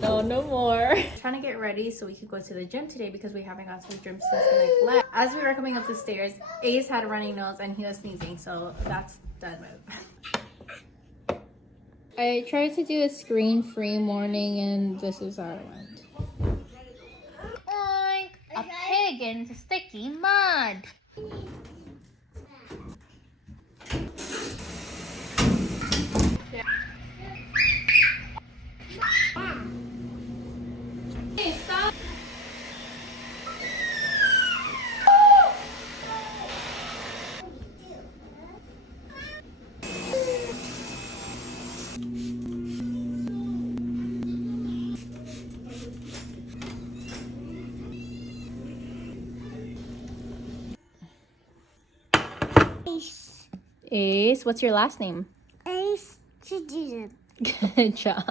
No, no more. Trying to get ready so we could go to the gym today because we haven't gone to the gym since we left. As we were coming up the stairs, Ace had a runny nose and he was sneezing, so that's that move. I tried to do a screen-free morning and this is how it went. Oink! A pig in sticky mud! Hey, stop! Ace. Ace, what's your last name? Ace. She did it. Good job.